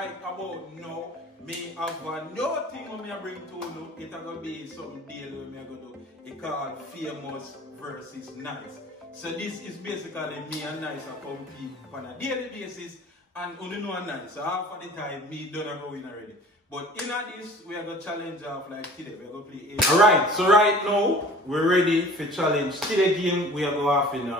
right about now, me have a new thing when I bring to you. It's going to be something deal with me going to do. It's called Famous versus Nice. So this is basically me and Nice are compete on a daily basis and only know Nice. So half of the time, me don't go win already. But in this, we are going to challenge off like today. We are going to play A. Alright, so right now, we're ready for challenge. Today game, we are going off in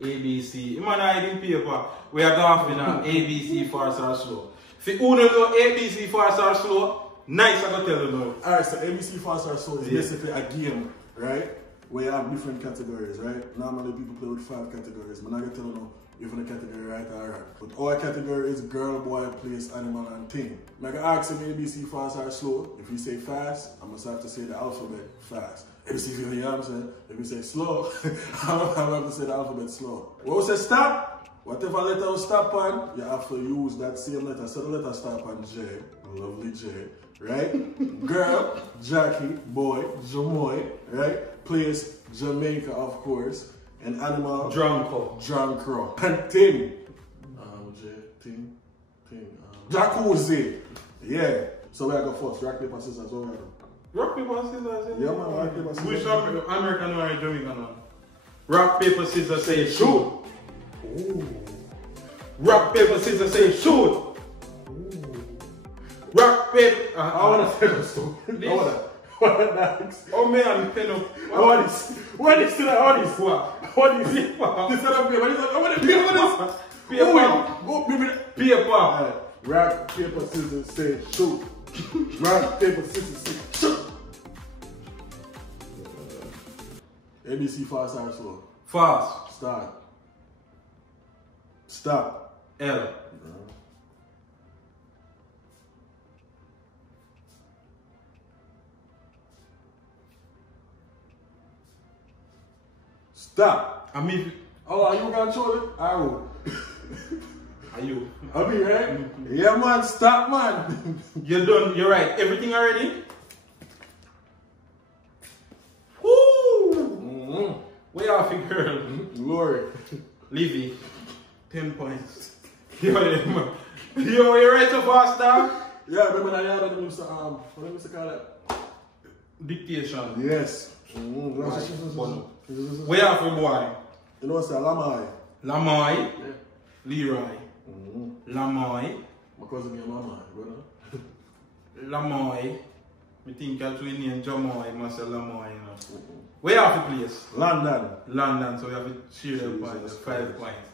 ABC. I'm hiding paper. We are going off in ABC fast or slow. If you don't know ABC fast or slow, Nice I'm going to tell you now. Alright, so ABC fast or slow is basically a game, right? Where you have different categories, right? Normally people play with 5 categories. I'm not going to tell you now if in the category right or right. But our category is girl, boy, place, animal, and thing. I'm going to ask him ABC fast or slow. If you say fast, I'm going to have to say the alphabet fast. If you know what I'm saying? If you say slow, I'm going to have to say the alphabet slow. When we say stop, whatever letter we stop on, you have to use that same letter. So the letter stop on J, lovely J, right? Girl, Jackie, boy, Jamoy, right? Place, Jamaica, of course. And animal, Drunko. And thing, Jacuzzi. Yeah. So we are going first. Rock, paper, scissors. What we are doing? Rock, paper, scissors? Yeah, man. Rock, paper, scissors. Which American or Jamaican one? Rock, paper, scissors, say shoot. Ooh. Rock, paper, scissors, say shoot. Ooh. Rock, paper. I want to tell you something. I want to. Oh man, pen up. What is this? What is this? What is it? This is a paper. What is it? Paper. Paper. Rock, paper, scissors, say shoot. Rock, paper, scissors, say shoot. ABC fast or slow? Fast. Start. Stop. L. Stop. I mean, oh, are you gonna show it? I will. Are you? I'll be right. Yeah, man. Stop, man. You're done. You're right. Everything already? Woo! Way off it, girl. Lord. Livy. 10 points. Yo, you right so fast, dog? Yeah, remember that you had what do you call it? Dictation. Yes. Way off it, boy. You know what's that? Lamai. Lamai. Yeah. Leroy. Lamai. My cousin named Lamai, brother. Lamai. I think that's when you name Jamoy, must say Lamai, you know. Where off the place? London. London, so we have to share the points, 5 points.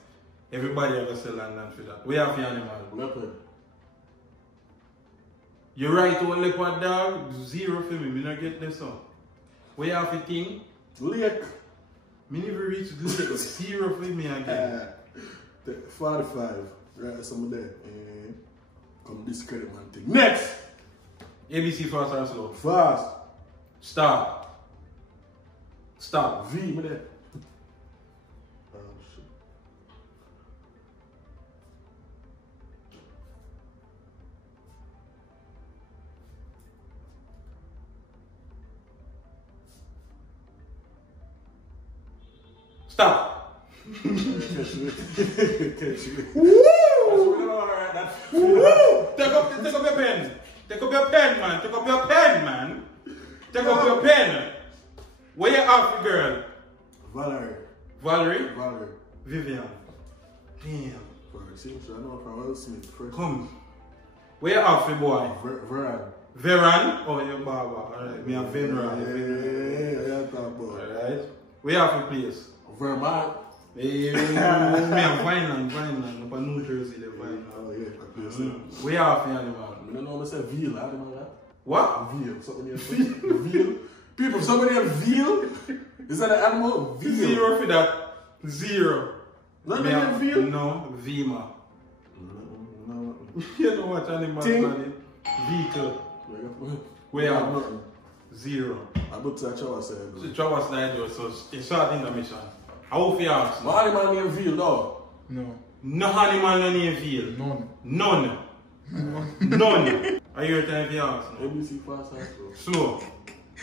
Everybody have to say London for that. Where have the animal? Leopard. You're right, one leopard dog, 0 for me, me not get this one. Where have the thing? Lake. Me never reach the lake, 0 for me again. 45. Right, some of that. And come discredit man thing. Next! ABC fast or slow? Fast. Stop. Stop. V, me there. Oh, shit. Stop. Catch you. Woo! Alright, that's woo! Take up your pen. Take up your pen, man. Take up your pen, man. Take up your pen. Where you off, girl? Valerie. Valerie? Valerie. Vivian. Damn. See, I know from Will Smith first. Come. Where you off, boy? Veran. Veran? Oh, you're Baba. Alright. Me and Venran. Yeah, that boy. Alright. Where you off, place? Vermont. Me and Vineland. Up in New Jersey, the Vineland. Oh, yeah. Where you off, animal? I don't know, I said veal, animal that. What? Veal. Something else. Veal. People, somebody have veal? Is that an animal? Veal. 0 for that. 0. Not have veal? No, Vima. No. You know what animal man? Vehicle. Where are nothing? 0. I put to a chowa side. So chowa side, so it's short in the mission. How for you ask? No animal named veal, no. No. No animal named veal? None. None. Are you time for you ask? ABC fast and slow. Slow.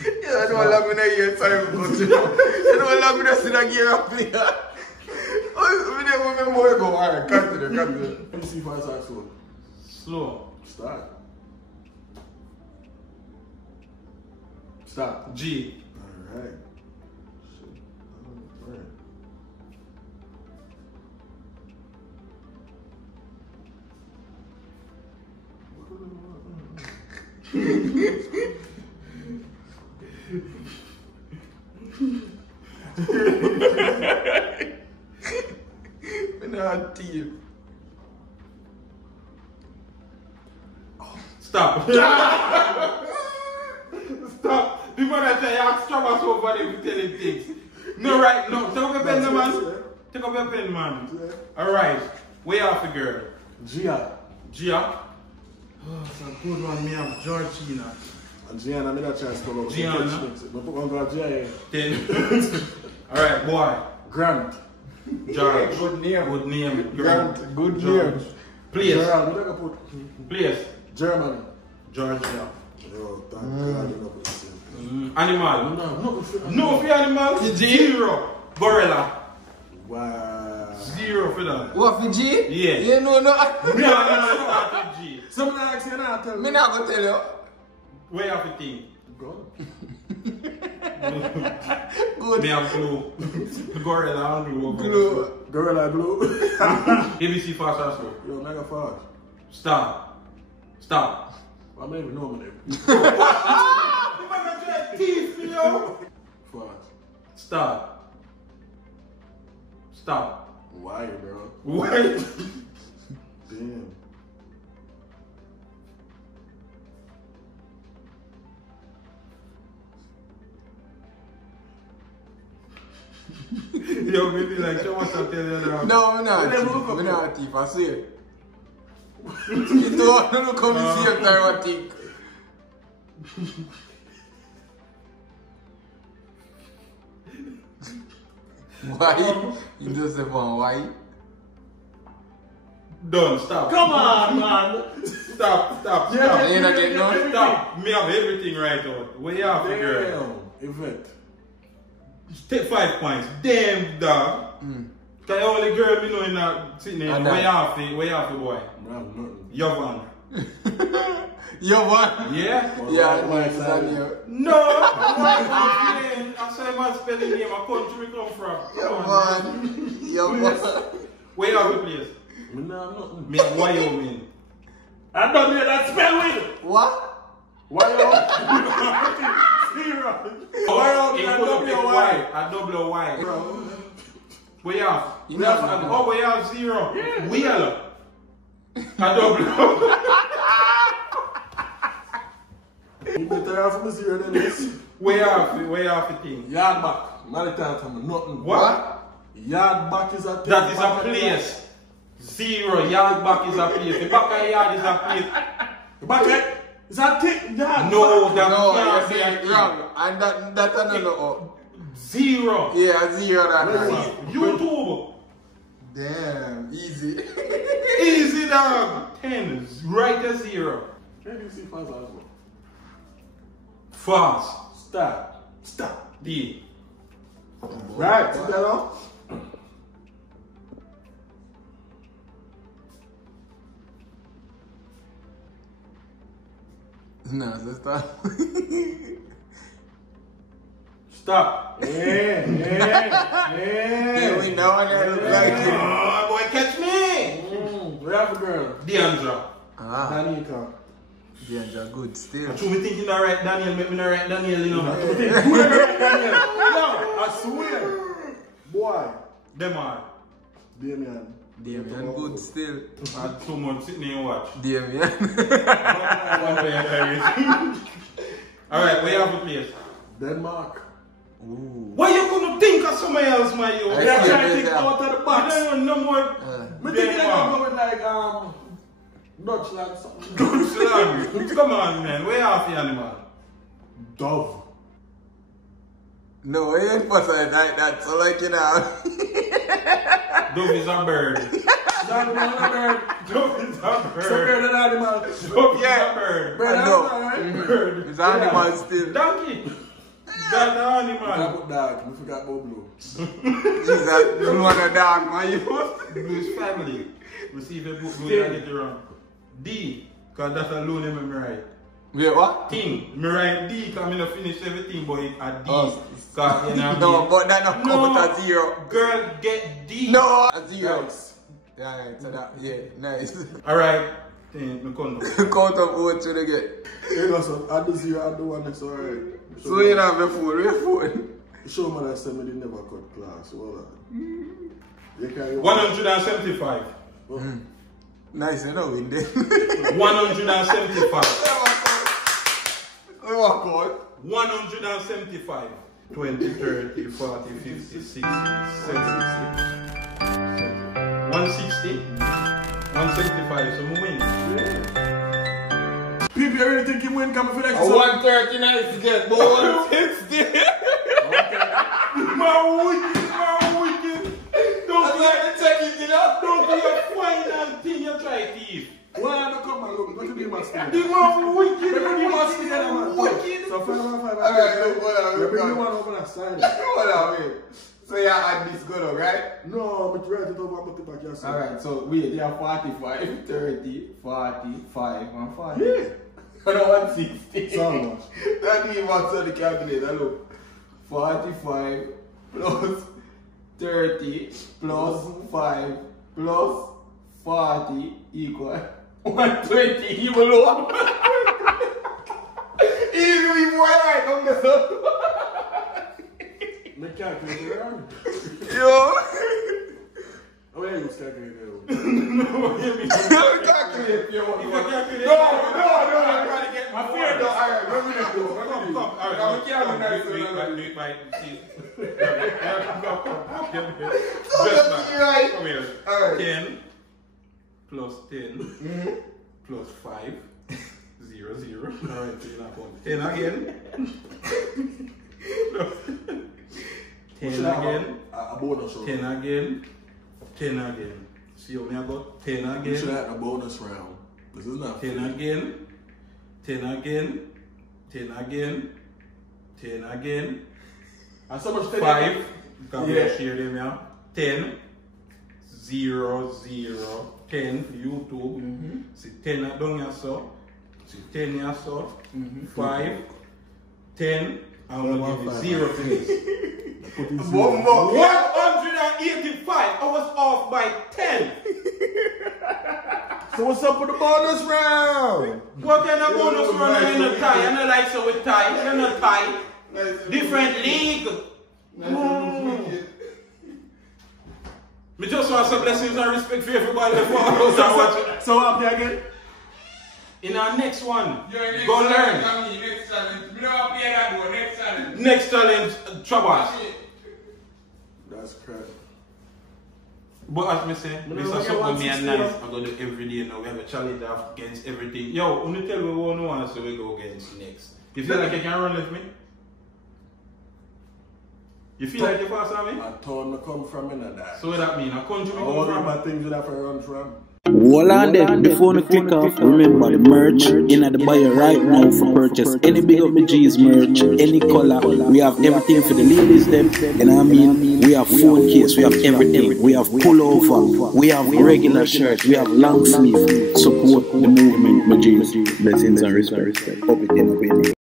Yeah, I don't allow me to hear time coach. I don't allow me to see that game and play. Oh, we don't remember where go. Alright, continue. ABC fast and slow. Slow. Start. Stop. G. Alright. Shit. Alright. Stop. Stop. The man that say, I'm strong as over there to tell him things. No, right, no. Take up your pen, man. Take up your pen, man. Alright. Where are the girl? Gia. Gia? Oh, it's a good one. Me have Georgina. And Gianna, I try to spell out. Gianna. No put on God, Gia. Then. Alright, boy. Grant. George. Good name. Good name. Grant. Good George. name. Place. Gerald, what I put? Place. Germany. Georgia. Yo, thank God you don't put the same. Animal. No. No for animal. Zero. Gorilla. Wow. Zero for that. What for G? Yeah. You know, no. No, G. Something like that, you not tell me. Me not gonna tell you. Where you have the thing? Go. Good. Me have glue. Gorilla and glue. Glue. Gorilla glue. ABC fast as well. Yo, mega fast. Stop. Stop. I don't even know my name. You might have teeth, you know. Fast. Stop. Stop. Why, bro? Wait. Damn. Yo, maybe like so much I tell you now. No, I'm not. I'm not a thief, I swear. You don't come and see your time, I think. Why? You just say, why? Done, stop. Come on, man. Stop. Yeah, you not getting none? Stop. Me have everything right out. Where you have the girl? Damn. Event. Take 5 points. Damn, dog. Cause the only girl me know in that sitting there. Where you have the boy? I have nothing. Yovan. Your one? Yeah? Yeah, nice on you. No! I say man spelling name. A country we come from. Your one. Your one. Where you have the place? Me no have nothing. Me have Wyoming. I don't hear that spell with it. What? Wyoming. Zero. Wyoming and W-Y. A W-Y. Bro. Where you have? You know, Oh, where you have zero? Yeah. Wheel. A W. You better have me zero than this. Where you have the thing? Yard back. Maritime time, nothing. What? Yard back is a thing. That is a place. Zero. Yard back is a place. The back of yard is a place. The back is a thing. Yard No, back. that no, can't you're be a saying thing. wrong. And that I don't know. Zero. Yeah, zero that. YouTube. Damn, easy. Easy dog. 10. Right to zero. ABC fast as well. Fast. Stop. D. Right, see that on? No, so stop. Stop. Yeah. Yeah, we know I look like it. Oh, boy, catch me. Where have a girl? Deandra. Ah, Danica. yeah, good still. You me thinking that right, Daniel? Make me not right, Daniel, you know. No, I swear. Boy. Them are. Damien. Damien, good still. I had 2 months sitting there and watch. Damien. Alright, where you have the place? Denmark. Ooh. Why you couldn't think of somebody else, my you? I We are see trying to it think there. out of the box. I don't know no more. Me thinking they're gonna go with like Dutchland something. Dutchland. Come on, man. Where you have the animal? Dove. No, it ain't possible like that. So like, you know. Dove is a bird. Bird. Dove is a It's a bird. bird and animal. Dove is a bird. Bird I and know. animal, right? Bird. It's animal still. Donkey. That's the I animal. put dog. I forgot about blue. Jesus, you want a dog, man. You. Blue's family. Receive a book, Blue and get it wrong. D. Because that's alone in me right. Wait, what? Thing. Me write D because I don't finish everything, but it's a D. Oh. Cause, you know No, but that not come with a 0. Girl, get D. No, a 0. Nice. Yeah, right, so that, yeah, nice. Alright. Me count Count up what you get. Hey, listen, I do 0, I do 1 next, alright. So you have your phone, your phone. Show me that said me they never cut class. Well, you can 175. Nice, you know, win there. 175. Oh, God. 175. 20, 30, 40, 50, 60, 70, 160. 175, so we win. People, you really think you win? Come for next 130 nice to get, but 160. My wicked. Don't be a final thing you try to eat. Well, I don't come and look. What do you must do? The man wicked. Wicked. So 5 and 5. Alright, look, hold on. You bring one over that side. Hold on, wait. So you add this good, right? No, but write it over and put it back yourself. Alright, so wait, you have 45, 30, 45, and 40. Yeah. And 160. So much. That even on the calculator, look. 45 plus 30 plus 5 plus 40 equal 120. Even low. Easy boy, right? Don't get up. Make calculator around. Yo. Oh, yeah, you was calculating. Don't calculate. If I calculate, No. I'm trying to get my fear phone. Alright, let me go. Come. Alright, I'm carrying nice. Just come here. Alright. 10 plus 10 plus 5 0 0. Alright, so you're not going. 10 again. Plus 10 again. A bonus round. 10 again. 10 again. See how me I got 10 You should again. have a bonus round. This is not 10 again. 10 again. 10 again. 10 again. And so much 5. Because we Yeah. share them here. 10. 0 0. 10 for YouTube. See 10 down here so. See 10 here so. 5. 10. I'm going to give you 0 to this. One more. 185. I was off by 10. So what's up with the bonus round? What kind of bonus round are you not tie? You're not like so with tie. You're not tie. Different league. Me just want some blessings and respect for everybody before I go and watch it. So up there again? In our next one, go learn. Next challenge. We don't play that one. Next challenge. Next challenge, trouble. That's crap. But as me say, No, this we is get something me 160 and nice. I'm going to do every day now. We have a challenge against everything. Yo, only tell me what one so we go against next. You feel like you can run with me? You feel like you pass on me? A ton come from in that. So what that mean? A country we All come the from? bad things you have to run from. Hold on there, before you click off, remember the merch in the bio right now for purchase. Any Big Up My G's merch, any color, we have everything for the ladies them. You know what I mean? We have phone case, we have everything. We have pullover, we have regular shirts, we have long sleeve. Support the movement, my G's. Blessings and respect. Hope it can be.